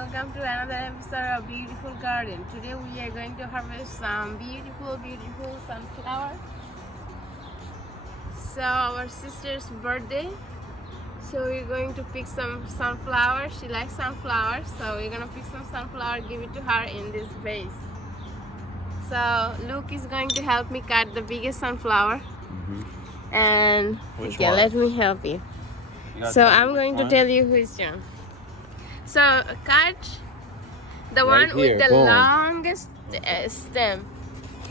welcome to another episode of Beautiful Garden. Today we are going to harvest some beautiful sunflower. So our sister's birthday. So we're going to pick some sunflowers. She likes sunflowers, so we're gonna pick some sunflower, give it to her in this vase. So Luke is going to help me cut the biggest sunflower. And Which okay, one? let me help you. So I'm going to tell you who's John. So cut the Right one with here, the boom. longest stem.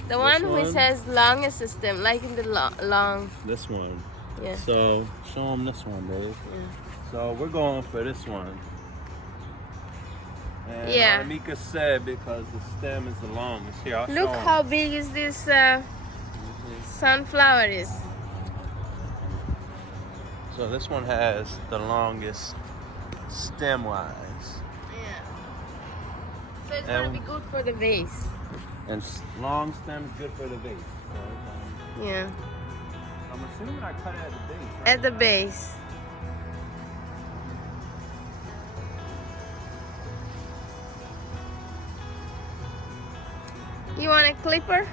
The one which one? has longest stem, like in the long. This one. Yeah. So show them this one, Dave. Yeah. So we're going for this one. And Yeah. Mika said because the stem is the longest. Here, I'll Look show 'em. how big is this sunflower is. So this one has the longest stem-wise. Yeah. So it's And- gonna be good for the vase. And long stem is good for the vase. So, Yeah. I'm assuming I cut it at the base. Right? At the base. You want a clipper?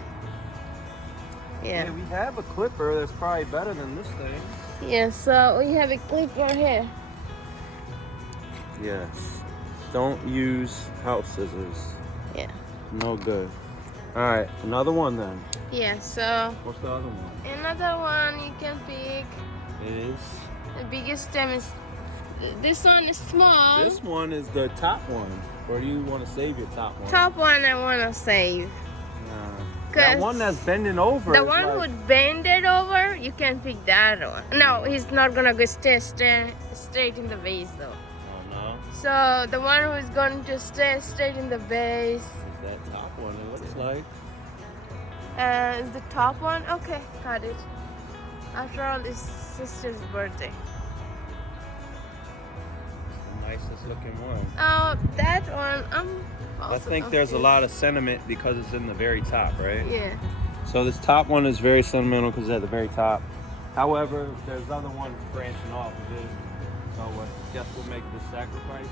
Yeah. We have a clipper that's probably better than this thing. Yeah, so we have a clipper here. Yes. Don't use house scissors. Yeah. No good. All right, another one then. Yeah, so What's the other one? another one you can pick. Is The biggest stem is this one is small. this one is the top one, or do you want to save your top one? Top one I wanna save. That 'Cause one that's bending over. The is one like, who bend it over, you can pick that one. No, he's not gonna go straight in the vase though. Oh no, So the one who is going to stay straight in the vase it's that top one. It looks like. is the top one. Okay, got it. After all, it's sister's birthday. The nicest looking one. Oh, that one. I think there's a lot of sentiment because it's in the very top, right? Yeah. So this top one is very sentimental because it's at the very top. However, there's other ones branching off of it. So I guess we'll make this sacrifice.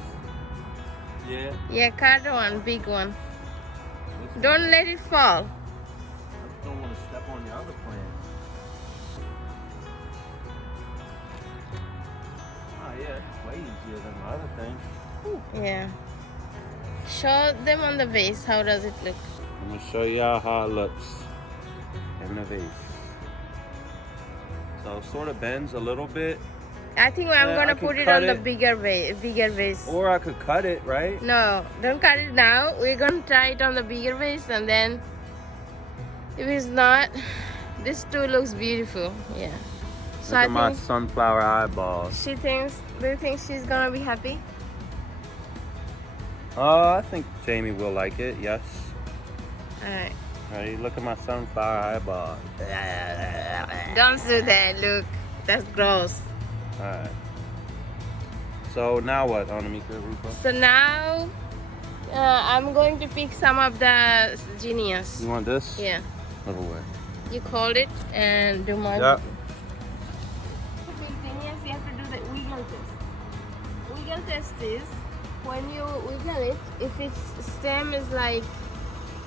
Yeah. Yeah, cut one, big one. This one. Don't let it fall. I just don't want to step on the other plant. Oh yeah, it's way easier than the other thing. Yeah. Show them on the vase. How does it look? I'm gonna show y'all how it looks in the vase. So it sort of bends a little bit, I think I'm Yeah, I gonna can put it cut on the it. bigger vase. or I could cut it, right? No, don't cut it now. We're gonna try it on the bigger vase, and then if it's not, this too looks beautiful. Yeah. So Look at my I think sunflower eyeballs. she thinks. Do you think she's gonna be happy? I think Jamie will like it. Yes. All right. Ready? Look at my sunflower eyeballs. Don't do that. Look, that's gross. All right. So now what, Anamika Rupa? So now I'm going to pick some of the genius. You want this? Yeah. Little way. You called it and do more. Yep. To pick genius, you have to do the wiggle test. Wiggle test is when you wiggle it, if its stem is like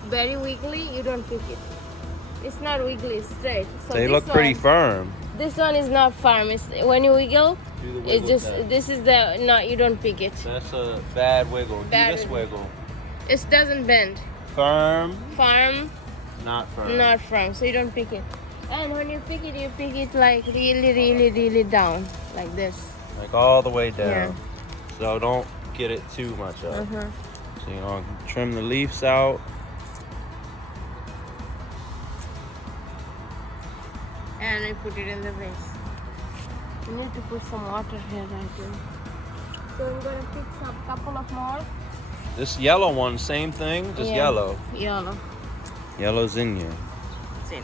very wiggly, you don't pick it. It's not wiggly, it's straight. So They this look pretty one- firm. This one is not firm. It's when you wiggle, Do the it's wiggle just test. this is the no. You don't pick it. That's a bad wiggle. Bad Do this wiggle. It doesn't bend. Firm, Firm, not firm. not firm. So you don't pick it. And when you pick it like really down, like this. Like all the way down. Yeah. So don't get it too much up. Uh-huh. So you know, trim the leaves out. And I put it in the vase. You need to put some water here, I think. So I'm gonna pick some couple of more. This yellow one, same thing, just Yeah. yellow. Yellow. Yellow zinnia. Zinnia.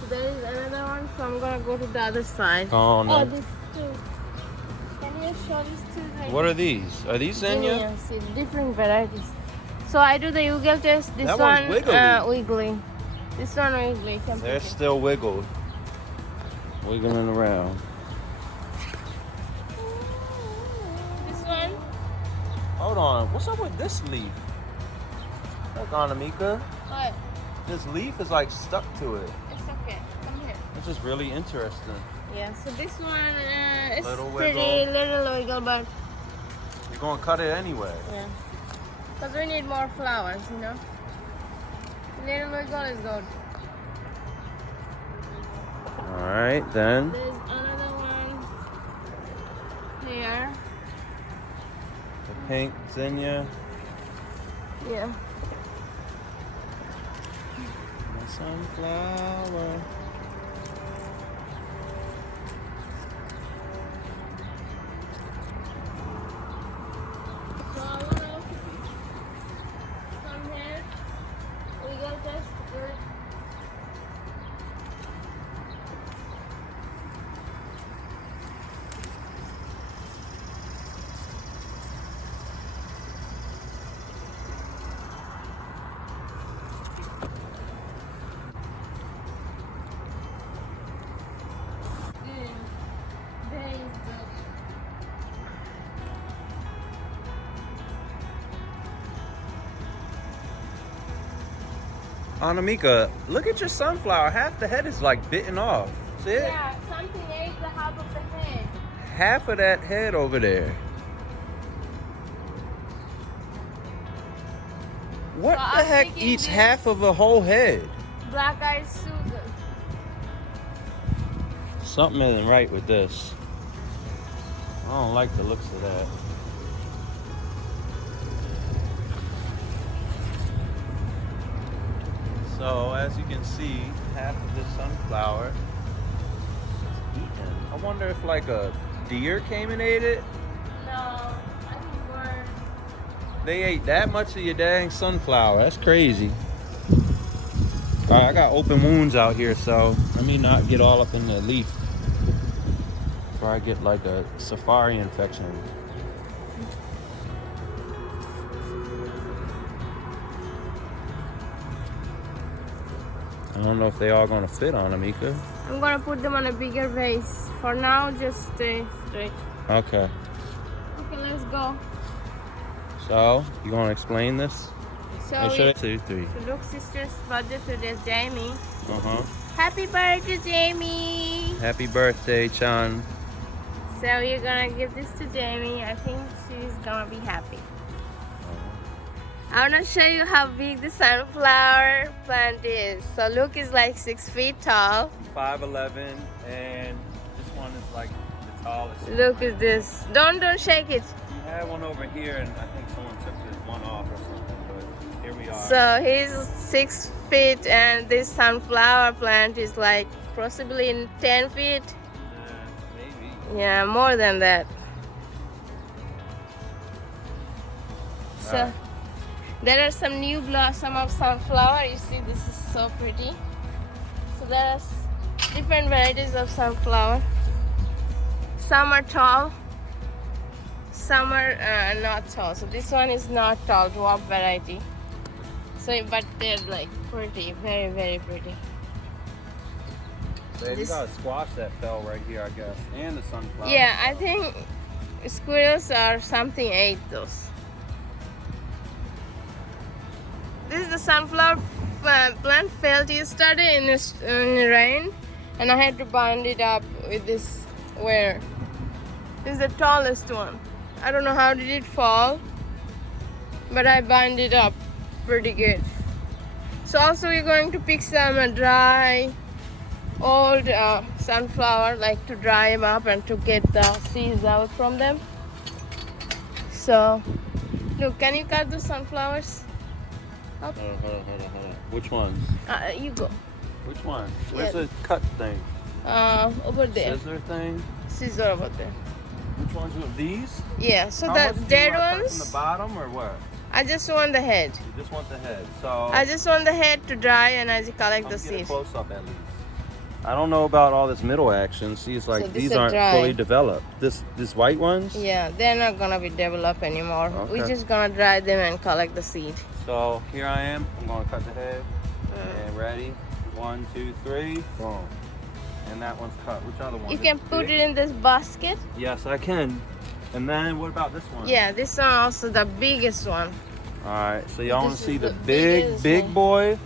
So there is another one, so I'm gonna go to the other side. Oh no. Oh, these two. Can you show these two? Right What are these? Are these zinnia? Zinnias, it's different varieties. So I do the wiggle test. This That one one's wiggly. wiggly. This one wiggly. Can They're pick it. still wiggled. Wiggling around. Hold on. What's up with this leaf? Look, Anamika. What? This leaf is like stuck to it. It's okay. Come here. It's just really interesting. Yeah, so this one is Little pretty wiggle. little wiggle, but You're gonna cut it anyway. yeah. Because we need more flowers, you know. Little wiggle is good. All right, then. There's another one here. The pink zinnia. Yeah. The sunflower. So I want to come here. We got this good. There is good. Anamika, look at your sunflower. Half the head is like bitten off. See it? Yeah, something ate the half of the head. Half of that head over there. What So the I'm heck thinking eats this- half of a whole head? Black eyed Susan. Something isn't right with this. I don't like the looks of that. So as you can see, half of this sunflower is eaten. I wonder if like a deer came and ate it. No, I think we're. They ate that much of your dang sunflower. That's crazy. All right, I got open wounds out here, so let me not get all up in the leaf before I get like a safari infection. I don't know if they all gonna fit on Amika. I'm gonna put them on a bigger vase. For now, just stay straight. Okay. Okay, let's go. So you gonna explain this? So, Hey, show it 2, 3. so look, sister's birthday today is Jamie. Uh-huh. Happy birthday, Jamie! Happy birthday, Chan. So you're gonna give this to Jamie. I think she's gonna be happy. I wanna show you how big the sunflower plant is. So Luke is like 6 feet tall. 5'11", and this one is like the tallest. Look at this. Don't shake it. We had one over here, and I think someone took this one off or something, but here we are. So he's 6 feet, and this sunflower plant is like possibly in 10 feet. Maybe. Yeah, more than that. So Alright. there are some new blossom of sunflower. You see, this is so pretty. So there are different varieties of sunflower. Some are tall, some are not tall. So this one is not tall, dwarf variety. So, but they're like pretty, very, very pretty. Babe, you This- got a squash that fell right here, I guess, and the sunflower. Yeah, I think squirrels or something ate those. This is the sunflower plant fell yesterday in the rain, and I had to bind it up with this wire. This is the tallest one. I don't know how did it fall, but I bind it up pretty good. So also we're going to pick some dry old sunflower, like to dry them up and to get the seeds out from them. So look, can you cut the sunflowers? Hold on. Which ones? You go. Which one? Where's Yeah. the cut thing? Over there. Scissor thing? Scissor over there. Which ones are these? Yeah, so How the much do you dead want cut from the ones, bottom or what? I just want the head. You just want the head. So I just want the head to dry and I just collect the come get a seeds. close up at least. I don't know about all this middle action. See, it's like So this these are aren't dry. fully developed. This white ones. Yeah, they're not gonna be developed anymore. We're Okay. just gonna dry them and collect the seed. So here I am. I'm gonna cut the head. And ready? 1, 2, 3. Boom. And that one's cut. Which other one? You Is can it put big? it in this basket. Yes, I can. And then what about this one? Yeah, this one also the biggest one. Alright, so y'all want This to see is the the big, biggest big one. boy?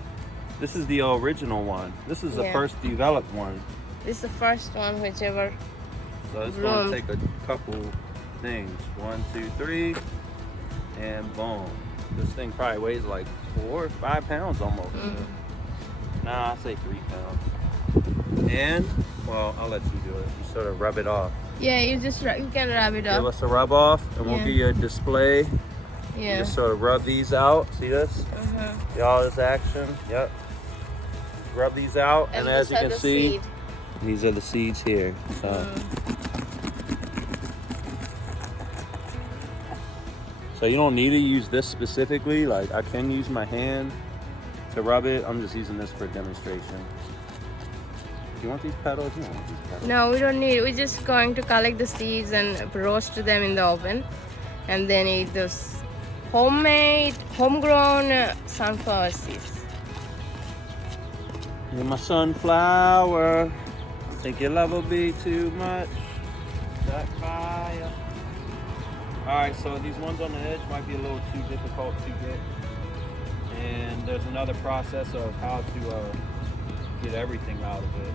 This is the original one. This is the Yeah. first developed one. This is the first one, whichever. So it's going Bloomed. to take a couple things. 1, 2, 3, and boom. This thing probably weighs like 4 or 5 pounds almost. Nah, I say 3 pounds. And, well, I'll let you do it. You sort of rub it off. Yeah, you can rub it Give up. us a rub off, and we'll Yeah. give you a display. You Yeah. just sort of rub these out. See this? Uh-huh. See all this action? Yep. Rub these out, and as these you are can the see, seed. these are the seeds here. So you don't need to use this specifically. Like I can use my hand to rub it. I'm just using this for demonstration. Do you want these petals? You don't want these petals. No, we don't need. We're just going to collect the seeds and roast them in the oven, and then eat those homemade, homegrown sunflower seeds. You're my sunflower. Think your love will be too much. That fire. Alright, so these ones on the edge might be a little too difficult to get. And there's another process of how to get everything out of it.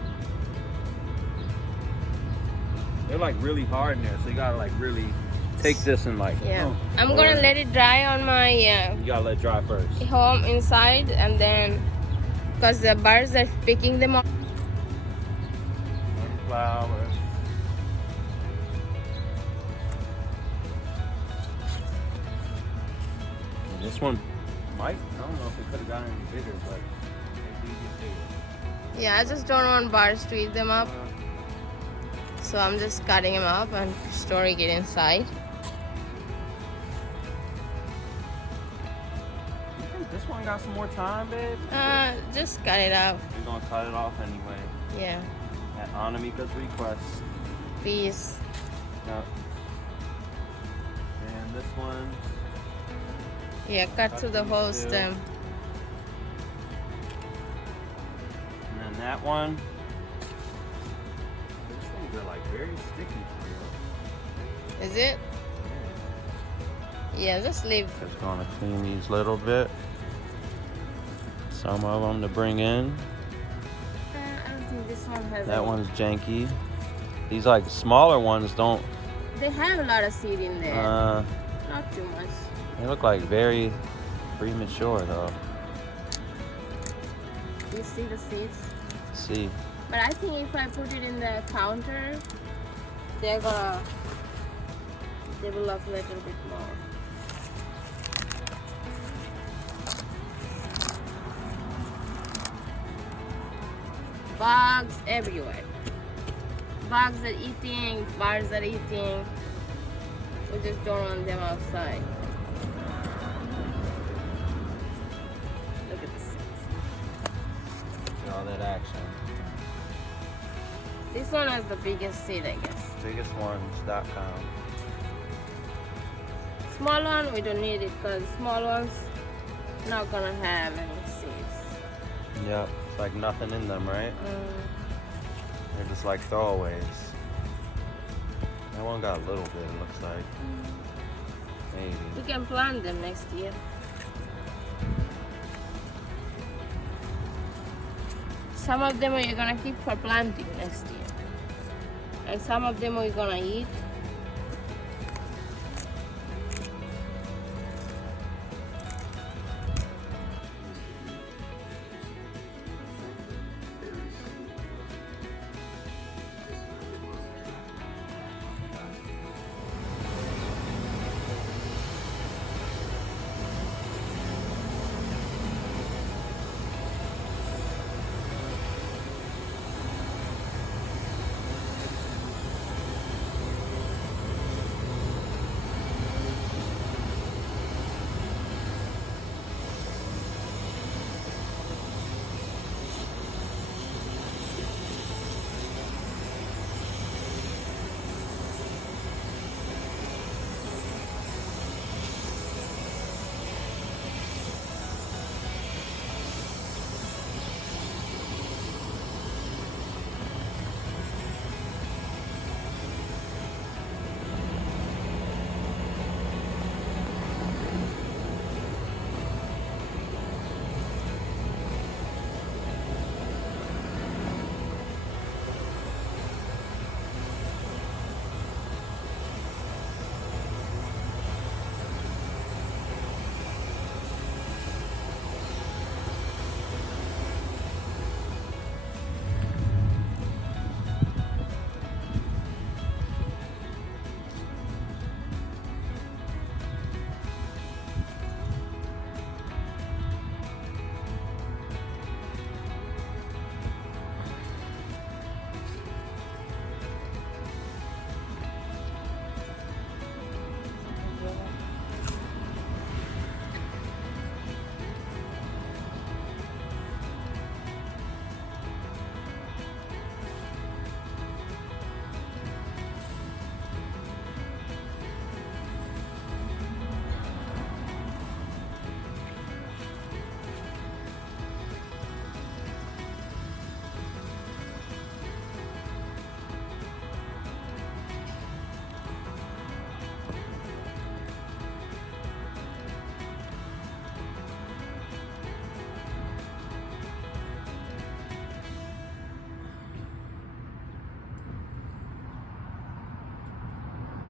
They're like really hard in there, so you gotta like really take this and like. Yeah, I'm gonna let it dry on my You gotta let it dry first. home inside, and then because the birds are picking them up. Sunflower. This one might, I don't know if it could have gotten any bigger, but it did get bigger. Yeah, I just don't want birds to eat them up, so I'm just cutting them up and storing it inside. You think this one got some more time, babe? Just cut it out. We're gonna cut it off anyway. Yeah, At Anamika's request. please. Yep. And this one. Yeah, cut to the whole these two. stem. And then that one. These things are like very sticky for real. Is it? Yeah, just leave. Just gonna clean these a little bit. Some of them to bring in. I don't think this one has. That any. one's janky. These like smaller ones don't. They have a lot of seed in there. Not too much. They look like very premature though. You see the seeds? See. But I think if I put it in the counter, they're gonna develop a little bit more. Bugs everywhere. Bugs are eating, birds are eating. We just don't want them outside. Look at the seeds. All that action. This one has the biggest seed, I guess. Biggestones.com. Small one, we don't need it because small ones not gonna have any seeds. Yep. It's like nothing in them, right? They're just like throwaways. That one got a little bit, it looks like. Maybe. We can plant them next year. Some of them we're gonna keep for planting next year. And some of them we're gonna eat.